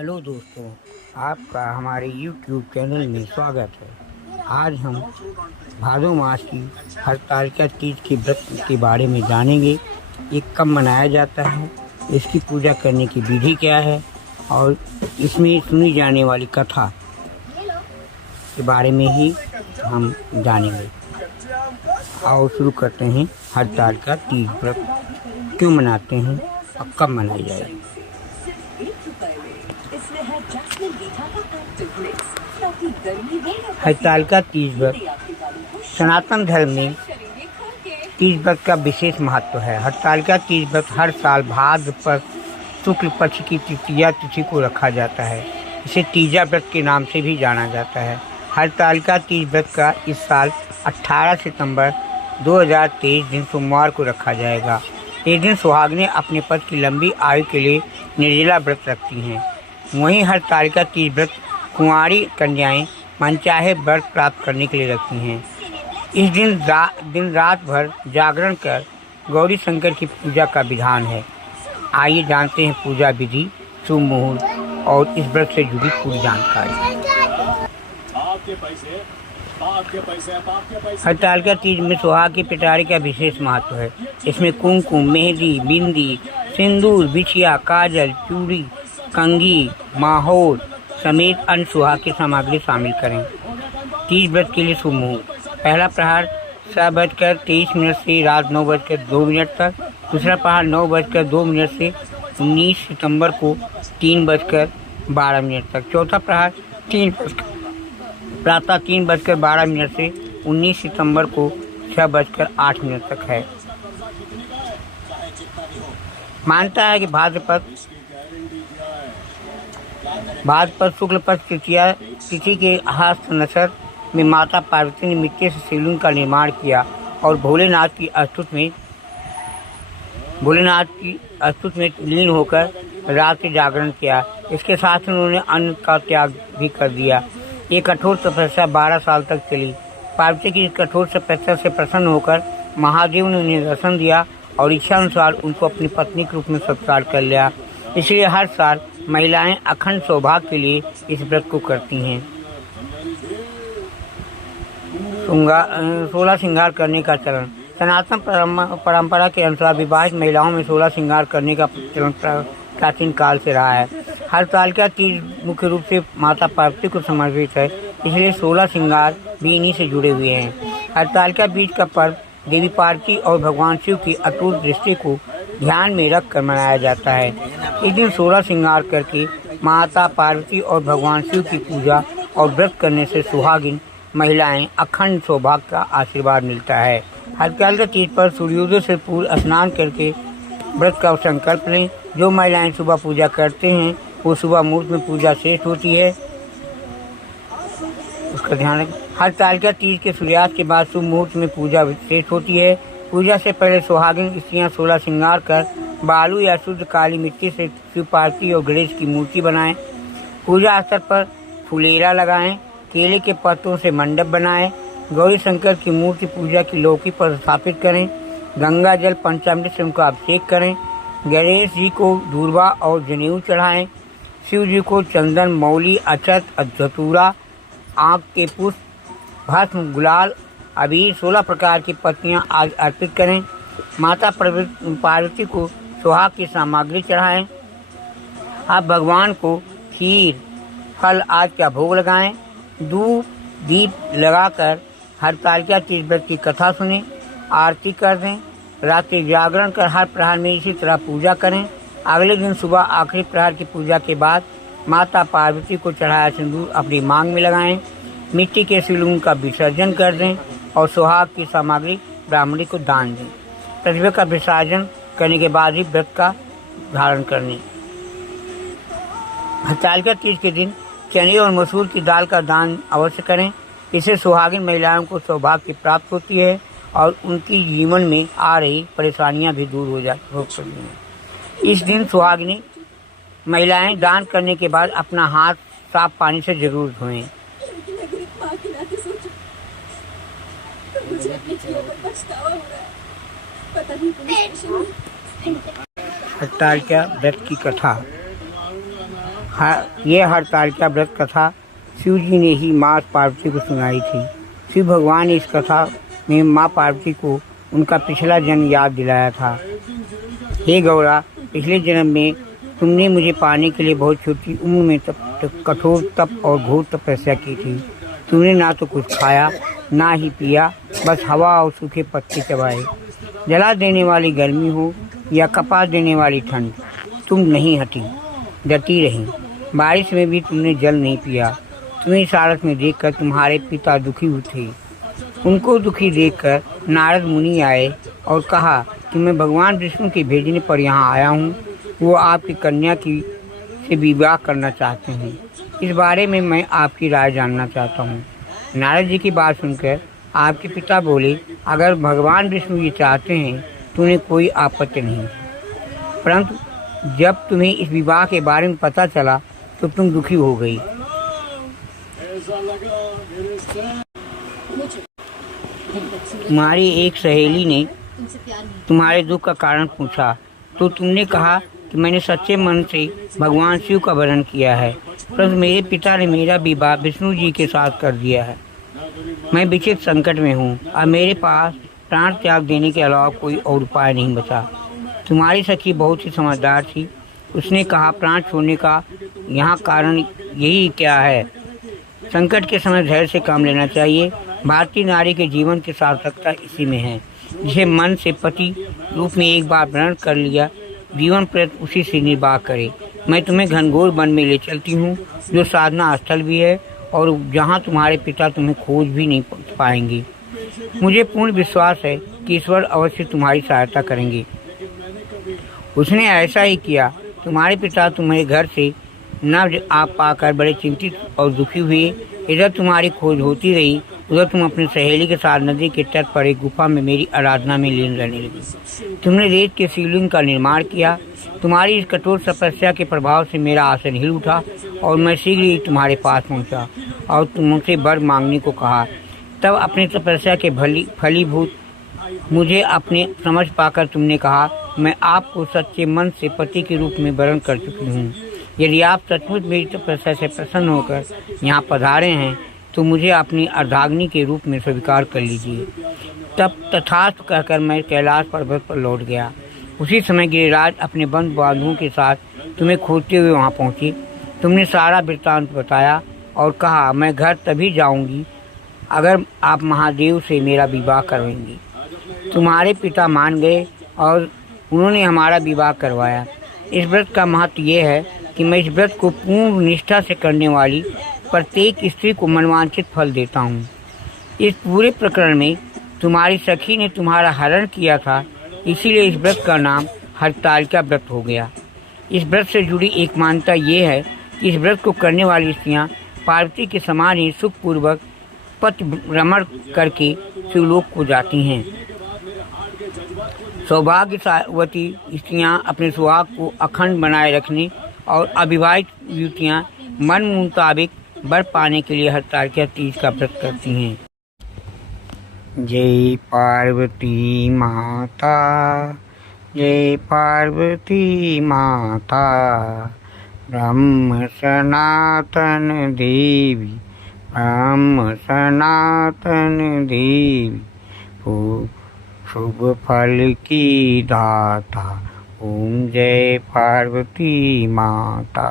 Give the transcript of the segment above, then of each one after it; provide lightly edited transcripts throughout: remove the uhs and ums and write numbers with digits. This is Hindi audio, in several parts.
हेलो दोस्तों, आपका हमारे YouTube चैनल में स्वागत है। आज हम भादो मास की हरतालिका तीज के व्रत के बारे में जानेंगे। ये कब मनाया जाता है, इसकी पूजा करने की विधि क्या है और इसमें सुनी जाने वाली कथा के बारे में ही हम जानेंगे। आओ शुरू करते हैं। हरतालिका तीज व्रत क्यों मनाते हैं और कब मनाई जाए। हरतालिका तीज व्रत सनातन धर्म में तीज व्रत का विशेष महत्व है। हरतालिका तीज व्रत हर साल भाद्रपद शुक्ल पक्ष की तृतीया तिथि को रखा जाता है। इसे तीजा व्रत के नाम से भी जाना जाता है। हरतालिका तीज व्रत का इस साल 18 सितंबर 2023 दिन सोमवार को रखा जाएगा। इस दिन सुहागिनें अपने पति की लंबी आयु के लिए निर्जला व्रत रखती हैं। वहीं हरतालिका तीज व्रत कुंवारी कन्याएं मनचाहे व्रत प्राप्त करने के लिए रखती हैं। इस दिन रात भर जागरण कर गौरी शंकर की पूजा का विधान है। आइए जानते हैं पूजा विधि, शुभ मुहूर्त और इस व्रत से जुड़ी पूरी जानकारी। हरतालिका तीज में सुहाग की पिटारी का विशेष महत्व है। इसमें कुमकुम, मेहंदी, बिंदी, सिंदूर, बिछिया, काजल, चूड़ी, कंघी, माहौर समेत अन्य सुहाग की सामग्री शामिल करें। तीज व्रत के लिए शुभ मुहूर्त: पहला प्रहार 7:23 से रात 9:02 तक। दूसरा प्रहार 9:02 से 19 सितंबर को 3:12 तक। चौथा प्रहार प्रातः 3:12 से 19 सितंबर को 6:08 तक है। मानता है कि भाद्रपद शुक्ल पक्ष तृतीया तिथि के हस्त नक्षत्र में माता पार्वती ने मिट्टी से शिवलिंग का निर्माण किया और भोलेनाथ की अस्तुत में लीन होकर रात से जागरण किया। इसके साथ ही उन्होंने अन्न का त्याग भी कर दिया। ये कठोर तपस्या 12 साल तक चली। पार्वती की इस कठोर तपस्या से प्रसन्न होकर महादेव ने उन्हें दर्शन दिया और इच्छानुसार उनको अपनी पत्नी के रूप में स्वीकार कर लिया। इसलिए हर साल महिलाएं अखंड सौभाग्य के लिए इस व्रत को करती हैं। 16 श्रृंगार करने का चलन। सनातन परंपरा के अनुसार विवाहित महिलाओं में 16 श्रृंगार करने का चलन प्राचीन काल से रहा है। हरतालिका तीज मुख्य रूप से माता पार्वती को समर्पित है, इसलिए 16 श्रृंगार भी इन्हीं से जुड़े हुए हैं। हरतालिका बीज का पर्व देवी पार्वती और भगवान शिव की अटूट दृष्टि को ध्यान में रख कर मनाया जाता है। इस दिन 16 श्रृंगार करके माता पार्वती और भगवान शिव की पूजा और व्रत करने से सुहागिन महिलाएं अखंड सौभाग्य का आशीर्वाद मिलता है। हरतालिका तीज पर सूर्योदय से पूर्व स्नान करके व्रत का संकल्प लें। जो महिलाएं सुबह पूजा करते हैं वो सुबह मुहूर्त में पूजा शेष होती है, उसका ध्यान रखें। हरतालिका तीज के सूर्यास्त के बाद शुभ मुहूर्त में पूजा शेष होती है। पूजा से पहले सुहागिन स्त्रियां 16 श्रृंगार कर बालू या शुद्ध काली मिट्टी से शिव पार्वती और गणेश की मूर्ति बनाएं। पूजा स्थल पर फुलेरा लगाएं। केले के पत्तों से मंडप बनाएं। गौरी शंकर की मूर्ति पूजा की लौकी पर स्थापित करें। गंगा जल पंचामृत से उनका अभिषेक करें। गणेश जी को दूर्वा और जनेऊ चढ़ाएं। शिव जी को चंदन, मौली, अक्षत, धतूरा, आँख के पुष्प, भस्म, गुलाल, अबीर, 16 प्रकार की पत्तियां आज अर्पित करें। माता पार्वती को सुहाग की सामग्री चढ़ाएं। आप भगवान को खीर, फल आदि का भोग लगाएं। दूध दीप लगाकर हरतालिका तीज व्रत की कथा सुनें, आरती कर दें। रात्रि जागरण कर हर प्रहार में इसी तरह पूजा करें। अगले दिन सुबह आखिरी प्रहार की पूजा के बाद माता पार्वती को चढ़ाया सिंदूर अपनी मांग में लगाएं। मिट्टी के शिवलिंग का विसर्जन कर दें और सुहाग की सामग्री ब्राह्मणी को दान दें। प्रतिभा का विसर्जन करने के बाद ही व्रत का धारण करने। हरतालिका तीज के दिन चने और मसूर की दाल का दान अवश्य करें। इससे सुहागिन महिलाओं को सौभाग्य की प्राप्ति होती है और उनकी जीवन में आ रही परेशानियां भी दूर हो सकती हैं। इस दिन सुहागिनी महिलाएं दान करने के बाद अपना हाथ साफ पानी से जरूर धोएं। हरतालिका व्रत की कथा। ये हरतालिका व्रत कथा शिव जी ने ही माँ पार्वती को सुनाई थी। शिव भगवान ने इस कथा में माँ पार्वती को उनका पिछला जन्म याद दिलाया था। हे गौरा, पिछले जन्म में तुमने मुझे पाने के लिए बहुत छोटी उम्र में कठोर तप और घोर तपस्या की थी। तुमने ना तो कुछ खाया ना ही पिया, बस हवा और सूखे पत्ते चबाए। जला देने वाली गर्मी हो या कपा देने वाली ठंड, तुम नहीं हटी, डटी रही। बारिश में भी तुमने जल नहीं पिया। तुम्हें इस हालत में देखकर तुम्हारे पिता दुखी थे। उनको दुखी देखकर नारद मुनि आए और कहा कि मैं भगवान विष्णु के भेजने पर यहाँ आया हूँ। वो आपकी कन्या की से विवाह करना चाहते हैं। इस बारे में मैं आपकी राय जानना चाहता हूँ। नारद जी की बात सुनकर आपके पिता बोले, अगर भगवान विष्णु ये चाहते हैं तो उन्हें कोई आपत्ति नहीं, परंतु जब तुम्हें इस विवाह के बारे में पता चला तो तुम दुखी हो गई। तुम्हारी एक सहेली ने तुम्हारे दुख का कारण पूछा तो तुमने कहा कि मैंने सच्चे मन से भगवान शिव का वरण किया है, परंतु मेरे पिता ने मेरा विवाह विष्णु जी के साथ कर दिया है। मैं विचित्र संकट में हूँ और मेरे पास प्राण त्याग देने के अलावा कोई और उपाय नहीं बचा। तुम्हारी सखी बहुत ही समझदार थी। उसने कहा, प्राण छोड़ने का यहाँ कारण यही क्या है। संकट के समय धैर्य से काम लेना चाहिए। भारतीय नारी के जीवन की सार्थकता इसी में है। जिसे मन से पति रूप में एक बार वर्ण कर लिया, जीवन प्रति उसी से निर्वाह करे। मैं तुम्हें घनघोर वन में ले चलती हूँ, जो साधना स्थल भी है और जहाँ तुम्हारे पिता तुम्हें खोज भी नहीं पाएंगे। मुझे पूर्ण विश्वास है कि ईश्वर अवश्य तुम्हारी सहायता करेंगे। उसने ऐसा ही किया। तुम्हारे पिता तुम्हारे घर से न आ पाकर बड़े चिंतित और दुखी हुए। इधर तुम्हारी खोज होती रही, उधर तुम अपनी सहेली के साथ नदी के तट पर एक गुफा में मेरी आराधना में लीन रहने लगी। तुमने रेत के शिवलिंग का निर्माण किया। तुम्हारी इस कठोर तपस्या के प्रभाव से मेरा आसन हिल उठा और मैं शीघ्र ही तुम्हारे पास पहुंचा और तुमसे वर मांगने को कहा। तब अपनी तपस्या के फलीभूत मुझे अपने समझ पाकर तुमने कहा, मैं आपको सच्चे मन से पति के रूप में वरण कर चुकी हूँ। यदि आप सचमुच मेरी तपस्या से प्रसन्न होकर यहाँ पधारे हैं तो मुझे अपनी अर्धाग्नि के रूप में स्वीकार कर लीजिए। तब तथास्तु कहकर मैं कैलाश पर्वत पर लौट गया। उसी समय गिरिराज अपने बंधु बांधवों के साथ तुम्हें खोजते हुए वहाँ पहुँचे। तुमने सारा वृत्तांत बताया और कहा, मैं घर तभी जाऊँगी अगर आप महादेव से मेरा विवाह करवाएंगी। तुम्हारे पिता मान गए और उन्होंने हमारा विवाह करवाया। इस व्रत का महत्व ये है कि मैं इस व्रत को पूर्ण निष्ठा से करने वाली प्रत्येक स्त्री को मनवांछित फल देता हूँ। इस पूरे प्रकरण में तुम्हारी सखी ने तुम्हारा हरण किया था, इसीलिए इस व्रत का नाम हरतालिका व्रत हो गया। इस व्रत से जुड़ी एक मान्यता ये है कि इस व्रत को करने वाली स्त्रियाँ पार्वती के समान ही सुखपूर्वक पति भ्रमण करके शिवलोक को जाती हैं। सौभाग्यवती स्त्रियां अपने सुहाग को अखंड बनाए रखने और अविवाहित युवतियां मन मुताबिक वर पाने के लिए हरतालिका तीज का व्रत करती हैं। जय पार्वती माता, जय पार्वती माता, ब्रह्म सनातन देवी, ब्रह्म सनातन देवी, शुभ फल की दाता, ओम जय पार्वती माता।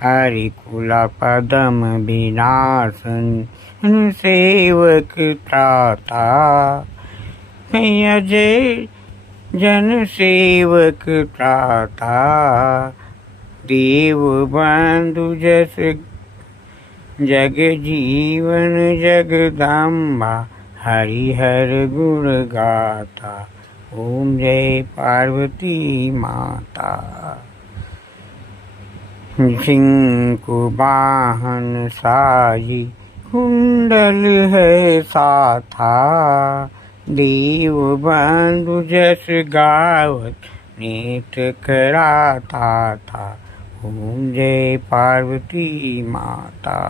हरि कुला पदम विनाशन सेवक त्राता, जय जन सेवक त्राता, देव बंधु जस जग जीवन जगदम्बा, हरिहर गुण गाता, ओम जय पार्वती माता। सिंह को वाहन साजी, कुंडल है साथा, देव बंधु जस गावत नेत्र कराता था, ओम जय पार्वती माता।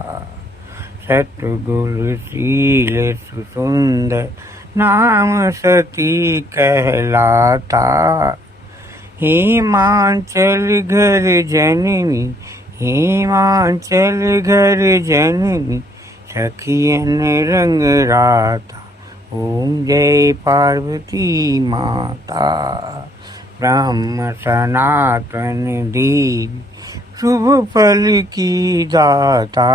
सतगुरु शील सुसुंदर नाम सती कहलाता, हिमाचल घर जननी, हिमाचल घर जननी, सखियन रंग राता, ओम जय पार्वती माता। ब्रह्म सनातन देवी, शुभ फल की दाता,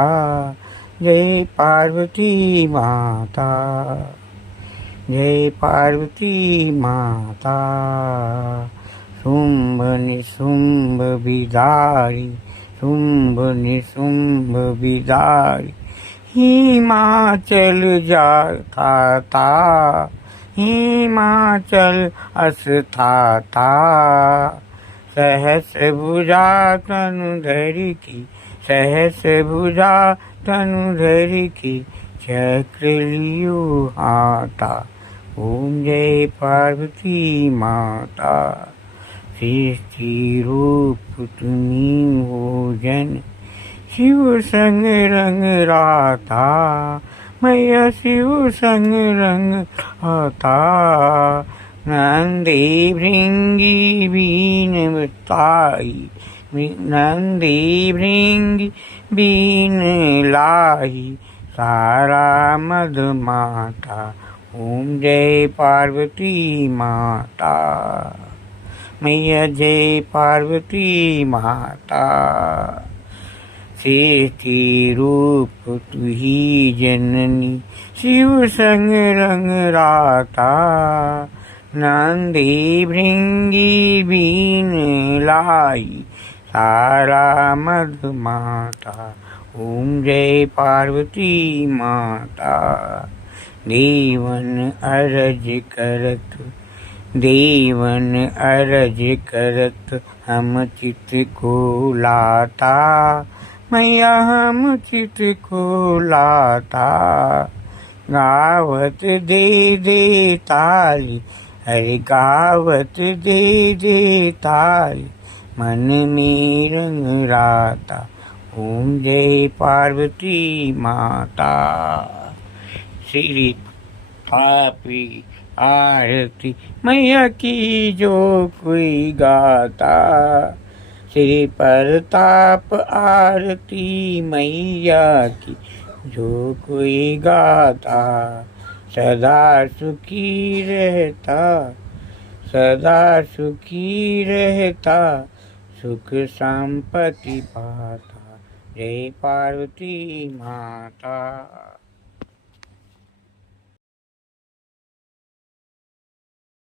जय पार्वती माता, जय पार्वती माता। शुंभ निशुंभ बिदारी, शुंभ निशुंभ बिदारी, हिमाचल जाता, हिमाचल अस्ताता। सहस भुजा तनुधर की, सहस भुजा तनुधर की, चक्र लियो हाथा, ओम जय पार्वती माता। सृष्टि रूप तुम्हीं हो जन, शिव संग रंग राता, मैया शिव संग रंग राता। नंदी भृंगी बीन बताई, नंदी भृंगी बीन लाई, सारा मद माता, ओम जय पार्वती माता, मैया जय पार्वती माता। सृष्टि रूप तुही जननी, शिव संग रंग राता। नंदी भृंगी बीन लाई, सारा मद माता, ओम जय पार्वती माता। देवन अरज करत, देवन अरज करत, हम चित को लाता, मैया हम चित को लाता। गावत दे दे ताली, अरे गावत दे दे ताली, मन में रंग राता, ओम जय पार्वती माता। श्री थापी आरती मैया की जो कोई गाता, श्री प्रताप आरती मैया की जो कोई गाता, सदा सुखी रहता, सदा सुखी रहता, सुख संपत्ति पाता, जय पार्वती माता।